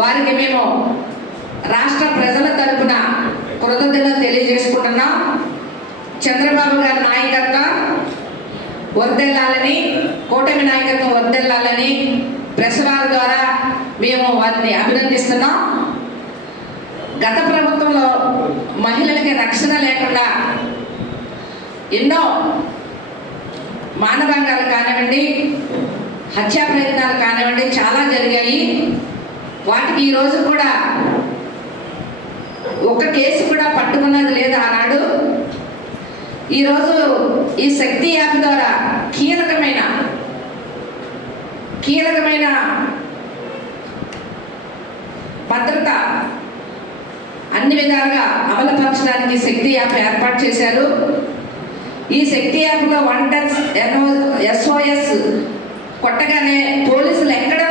వారికి మేము రాష్ట్ర ప్రజల తరపున కృతజ్ఞతలు తెలియజేసుకుంటున్నాం. చంద్రబాబు గారి నాయకత్వం వర్దెల్లాలని కూటమి నాయకత్వం వర్దెల్లాలని ప్రెస్ వారి ద్వారా మేము వారిని అభినందిస్తున్నాం. గత ప్రభుత్వంలో మహిళలకి రక్షణ లేకుండా ఎన్నో మానభంగాలు కానివ్వండి హత్యా ప్రయత్నాలు కానివ్వండి చాలా జరిగాయి. వాటికి ఈ రోజు కూడా ఒక్క కేసు కూడా పట్టుకున్నది లేదు ఆనాడు. ఈరోజు ఈ శక్తి యాప్ ద్వారా కీలకమైన కీలకమైన భద్రత అన్ని విధాలుగా అమలుపరచడానికి శక్తి యాప్ ఏర్పాటు చేశారు. ఈ శక్తి యాప్లో వన్ టచ్ ఎన్ఓ ఎస్ఓఎస్ కొట్టగానే పోలీసులు ఎక్కడ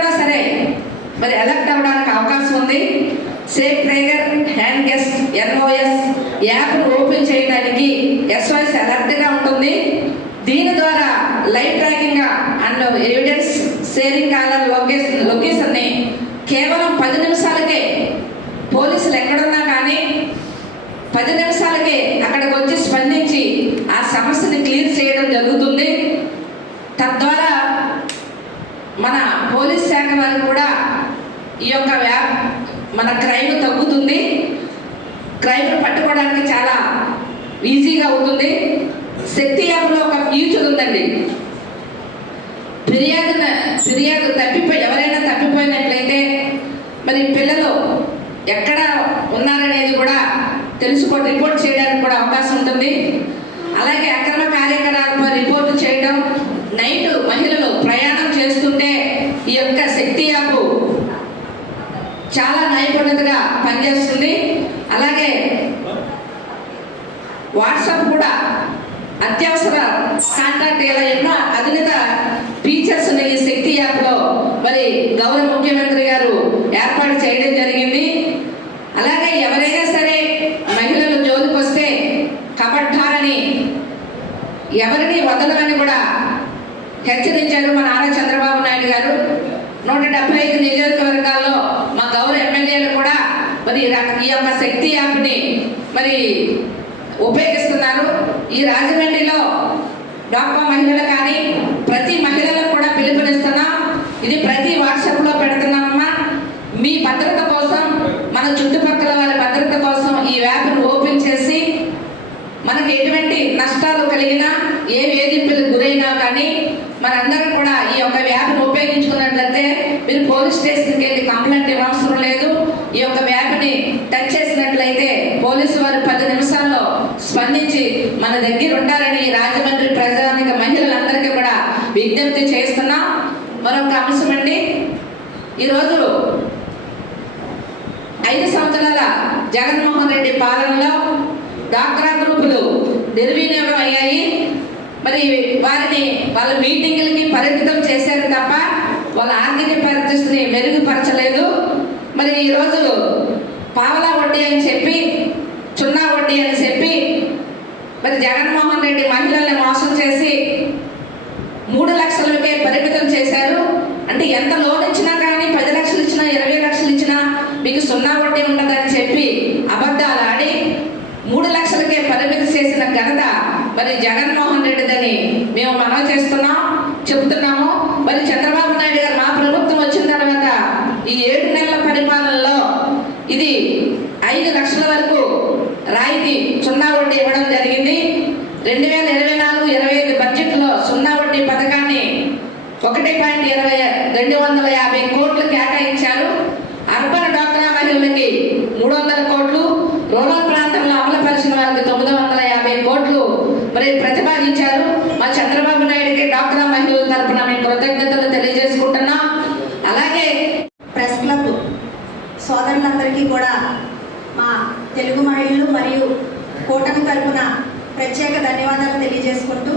మరి ఎలక్ట్ అవ్వడానికి అవకాశం ఉంది. Safe trigger hand guest NOS యాప్ను ఓపెన్ చేయడానికి ఎస్ఓఎస్ అలర్ట్గా ఉంటుంది. దీని ద్వారా live tracking and evidence sharing caller location లొకేషన్ని కేవలం పది నిమిషాలకే పోలీసులు ఎక్కడున్నా కానీ పది నిమిషాలకే అక్కడికి వచ్చి స్పందించి ఆ సమస్యని క్లియర్ చేయడం జరుగుతుంది. తద్వారా మన పోలీస్ శాఖ వారు కూడా ఈ యొక్క వ్యా మన క్రైమ్ తగ్గుతుంది. క్రైమ్ పట్టుకోవడానికి చాలా ఈజీగా అవుతుంది. శక్తి యాప్లో ఒక ఫ్యూచర్ ఉందండి. ఫిర్యాదు ఫిర్యాదు తప్పిపోయి ఎవరైనా తప్పిపోయినట్లయితే మరి పిల్లలు ఎక్కడ ఉన్నారనేది కూడా తెలుసుకో రిపోర్ట్ చేయడానికి కూడా అవకాశం ఉంటుంది. అలాగే అక్రమ కార్యకలాపాలు రిపోర్ట్ చేయడం నైట్ మహిళలు ప్రయాణం చేస్తుంటే ఈ యొక్క శక్తి యాప్ చాలా నైపుణ్యతగా పనిచేస్తుంది. అలాగే వాట్సాప్ కూడా అత్యవసర కాంటాక్ట్ ఇలా ఎన్నో అధునిత ఫీచర్స్ ఉన్నాయి ఈ శక్తి యాప్లో మరి గౌరవ ముఖ్యమంత్రి గారు ఏర్పాటు చేయడం జరిగింది. అలాగే ఎవరైనా సరే మహిళలు జోలికి వస్తే కబడ్డారని ఎవరిని వదలమని కూడా హెచ్చరించారు మన నారా చంద్రబాబు నాయుడు గారు. నూట డెబ్బై ఐదు నియోజకవర్గాల్లో మా గౌరవ ఎమ్మెల్యేలు కూడా మరి రా- ఈ యొక్క శక్తి యాప్ని మరి ఉపయోగిస్తున్నారు. ఈ రాజమండ్రిలో డాక్టర్ మహిళలు కానీ ప్రతి మహిళలకు కూడా పిలుపునిస్తున్నాం. ఇది ప్రతి వాట్సాప్లో పెడుతున్నామమ్మా. మీ భద్రత కోసం మన చుట్టుపక్కల వారి భద్రత కోసం ఈ యాప్ను ఓపెన్ చేసి మనకు ఎటువంటి నష్టాలు కలిగినా ఏ వేధింపులకు గురైనా కానీ మనందరం కూడా ఈ యొక్క వ్యాప్ని ఉపయోగించుకున్నట్లయితే మీరు పోలీస్ స్టేషన్కి వెళ్ళి కంప్లైంట్ ఇవ్వవసరం లేదు. ఈ యొక్క వ్యాప్ని టచ్ చేసినట్లయితే పోలీసు వారు పది నిమిషాల్లో స్పందించి మన దగ్గర ఉంటారని ఈ రాజమండ్రి ప్రజానిక మహిళలందరికీ కూడా విజ్ఞప్తి చేస్తున్నాం. మరొక అంశం అండి. ఈరోజు ఐదు సంవత్సరాల జగన్మోహన్ రెడ్డి పాలనలో డాక్రా గ్రూపులు నిర్వీర్యం అయ్యాయి. మరి వారిని వాళ్ళ మీటింగులకి పరిమితం చేశారు తప్ప వాళ్ళ ఆర్థిక పరిస్థితిని మెరుగుపరచలేదు. మరి ఈరోజు పావలా వడ్డీ అని చెప్పి చున్నా వడ్డీ అని చెప్పి మరి జగన్మోహన్ రెడ్డి మహిళల్ని మోసం చేసి మూడు లక్షలకే పరిమితం చేశారు. అంటే ఎంత లోన్ ఇచ్చినా కానీ పది లక్షలు ఇచ్చినా ఇరవై లక్షలు ఇచ్చినా మీకు సున్నా వడ్డీ ఉండదని చెప్పి అబద్ధాలు ఆడి మూడు లక్షలకే పరిమితి చేసిన ఘనత మరి జగన్మోహన్ అని మేము మనం చేస్తున్నాం చెప్తున్నాము మరి చంద్రబాబు నాయుడు గారు మా ప్రభుత్వం వచ్చిన తర్వాత ఈ ఏడు నెలల పరిపాలనలో ఇది ఐదు లక్షల వరకు రాయితీ సున్నా వడ్డీ ఇవ్వడం జరిగింది. రెండు వేల ఇరవై నాలుగు ఇరవై ఐదు బడ్జెట్లో సున్నా వడ్డీ పథకాన్ని ఒకటి పాయింట్ ఇరవై రెండు వందల యాభై కోట్లు కేటాయించారు. అర్బన్ డాక్రా మహిళలకి మూడు వందల కోట్లు రూరల్ ప్రాంతంలో అమలుపరిచిన వారికి తొమ్మిది వందల యాభై కోట్లు మరి ప్రతిపాదించారు. మా చంద్రబాబు నాయుడుకి డాక్టర్ మహిళల తరఫున మేము కృతజ్ఞతలు తెలియజేసుకుంటున్నాం. అలాగే ప్రెస్ క్లబ్ సోదరులందరికీ కూడా మా తెలుగు మహిళలు మరియు కూటమి తరఫున ప్రత్యేక ధన్యవాదాలు తెలియజేసుకుంటూ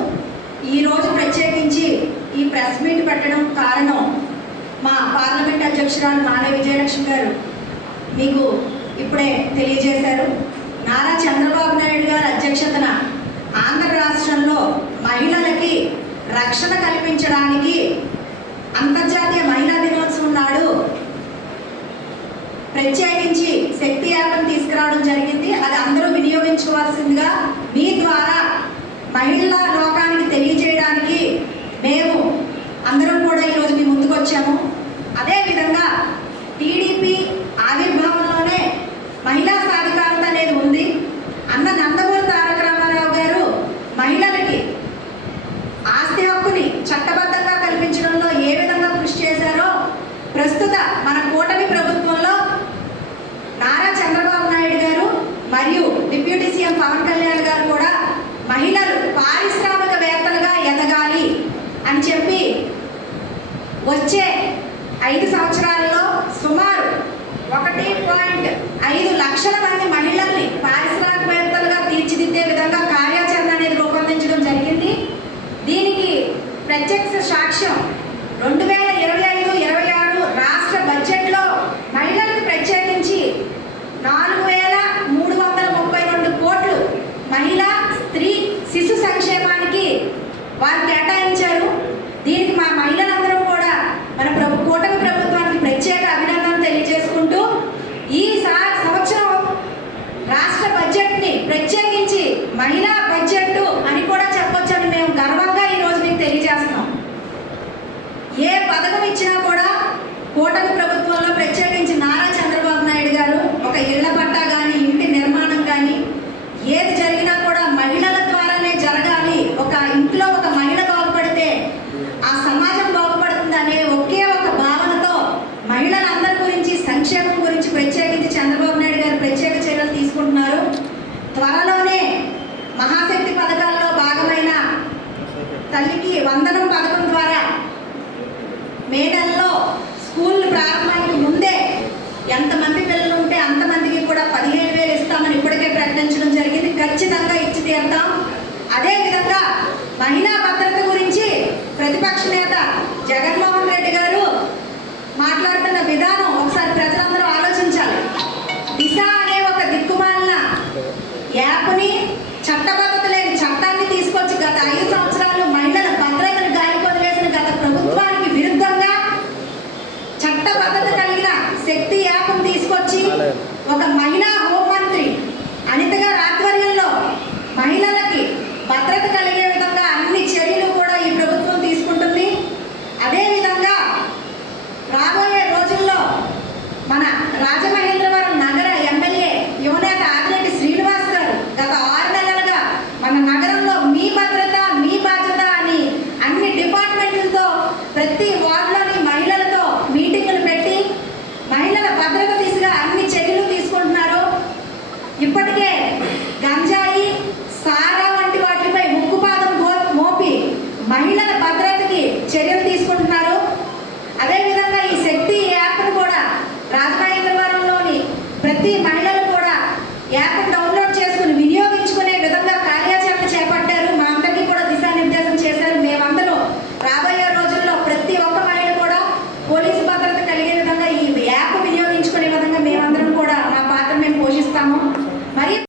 ఈరోజు ప్రత్యేకించి ఈ ప్రెస్ మీట్ పెట్టడం కారణం మా పార్లమెంట్ అధ్యక్షురాలు మానే విజయలక్ష్మి గారు మీకు ఇప్పుడే తెలియజేశారు. నారా చంద్రబాబు నాయుడు గారి అధ్యక్షతన ఆంధ్ర రాష్ట్రంలో మహిళలకి రక్షణ కల్పించడానికి అంతర్జాతీయ మహిళా దినోత్సవం నాడు ప్రత్యేకించి శక్తి యాప్ను తీసుకురావడం జరిగింది. అది అందరూ వినియోగించుకోవాల్సిందిగా మీ ద్వారా మహిళల లోకానికి తెలియజేయడానికి మేము అందరం కూడా ఈరోజు మీ ముందుకు వచ్చాము అదేవిధంగా టీడీపీ ఆవిర్భావంలోనే మహిళా సాధికారత అనేది ఉంది అన్న నందమూరి తారక రామారావు గారు మహిళలకి ఆస్తి హక్కుని చట్టబద్ధంగా కల్పించడంలో ఏ విధంగా కృషి చేశారో ప్రస్తుత మన కూటమి ప్రభుత్వంలో నారా చంద్రబాబు నాయుడు గారు మరియు డిప్యూటీ సీఎం పవన్ కళ్యాణ్ గారు కూడా మహిళలు పారిశ్రామికవేత్తలుగా ఎదగాలి అని చెప్పి వచ్చే ఐదు సంవత్సరాల్లో సుమారు ఒకటి పాయింట్ ఐదు లక్షల మంది మహిళల్ని పారిశ్రామికవేత్తలుగా తీర్చిదిద్దే విధంగా కార్యాచరణ అనేది రూపొందించడం జరిగింది దీనికి ప్రత్యక్ష సాక్ష్యం రెండు వేల ఇరవై ఐదు ఇరవై ఆరు రాష్ట్ర బడ్జెట్లో మహిళలకు ప్రత్యేకించి నాలుగు వేల మూడు వందల ముప్పై రెండు కోట్లు మహిళా స్త్రీ శిశు సంక్షేమానికి వారు కేటాయించారు దీనికి మా మహిళలందరం కూడా మన ప్రభు కూటమి ప్రభుత్వానికి ప్రత్యేక అభినందనలు తెలియజేసుకుంటూ ఈ సా- సంవత్సరం రాష్ట్ర బడ్జెట్ని ప్రత్యేకించి మహిళా బడ్జెట్ అని కూడా చెప్పొచ్చని మేము గర్వంగా ఈ రోజు మీకు తెలియజేస్తున్నాం ఏ పథకం ఇచ్చినా కూడా కూటమి ప్రభుత్వంలో ప్రత్యేకించి నారా చంద్రబాబు నాయుడు గారు ఒక ఇళ్ళ పట్టా కానీ ఇంటి నిర్మాణం కానీ ఏది జరిగినా కూడా మహిళల ద్వారానే జరగాలి ఒక ఇంట్లో ఒక మహిళ బాగుపడితే ఆ సమాజం బాగుపడుతుంది అనే ఒకే ఒక భావనతో మహిళలందరి గురించి సంక్షేమం గురించి ప్రత్యేకించి చంద్రబాబు నాయుడు గారు ప్రత్యేక చర్యలు తీసుకుంటున్నారు త్వరలోనే మహాశక్తి పథకాల్లో భాగమైన తల్లికి వందనం పథకం ద్వారా మే నెలలో స్కూల్ ప్రారంభానికి ముందే ఎంతమంది పిల్లలు ఉంటే అంతమందికి కూడా పదిహేను వేలు ఇస్తామని ఇప్పటికే ప్రకటించడం జరిగింది. ఖచ్చితంగా ఇచ్చి తీరుతాం. అదేవిధంగా మహిళా భద్రత గురించి ప్రతిపక్ష నేత జగన్ tema